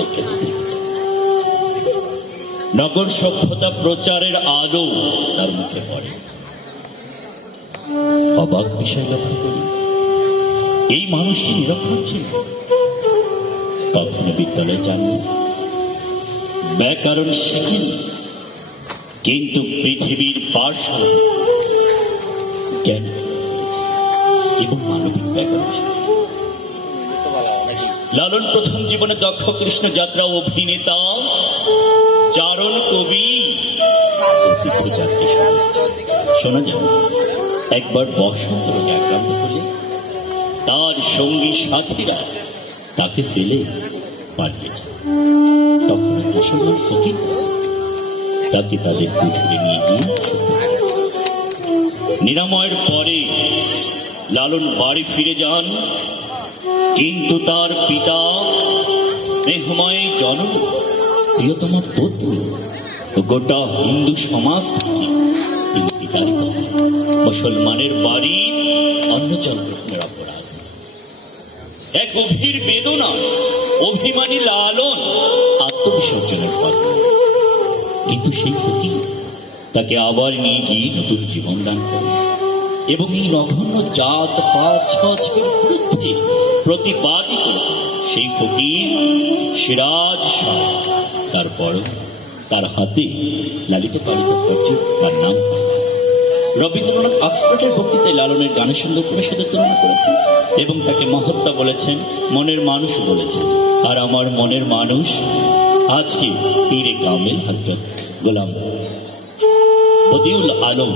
অজ্ঞাত থেকে নগর সভ্যতা প্রচারের আলো তার মুখে পড়ে। অবাক বিষয় লক্ষ্য করি, এই মানুষটি নিরক্ষর ছিল। কখনো বিদ্যালয়ে যাননি ব্যাকরণ শেখেনি কিন্তু পৃথিবীর পার্শ্ব জ্ঞান এবং মানবিক ব্যাকরণ শিখেছে লালন প্রথম জীবনে দক্ষ কৃষ্ণ যাত্রা অভিনেতা চারণ কবি। শোনা যায়, একবার বসন্ত রোগে আক্রান্ত হলে তার সঙ্গী সাথীরা তাকে ফেলে পালিয়ে তখন মুসলমান ফকির তাকে তাদের কুঠিরে নিয়ে গিয়ে নিরাময়ের পরে লালন বাড়ি ফিরে যান কিন্তু তার পিতা স্নেহময় জনক, প্রিয়তম পত্নী গোটা হিন্দু সমাজ মুসলমানের বাড়ি অন্নচল গ্রহণের অপরাধ। এক গভীর বেদনা, অভিমানী লালন, আত্মবিসর্জনের পথ কিন্তু সেই ফকির তাকে আবার নিয়ে গিয়ে নতুন জীবন দান করে। এবং এই নগণ্য জাত পাঁচ ছছের বিরুদ্ধে প্রতিবাদী করে। সেই ফকির সিরাজ শাহ, তারপর তার হাতে লালিত পালিত পর্য তার নাম রবীন্দ্রনাথ অক্সফোর্ডের বক্তৃতায় লালনের গানের সঙ্গে সাথে তুলনা করেছেন এবং তাকে মহত্তা বলেছেন, মনের মানুষ বলেছেন। আর আমার মনের মানুষ আজকে পীরে কামেল হজরত গোলাম বদিউল আলম।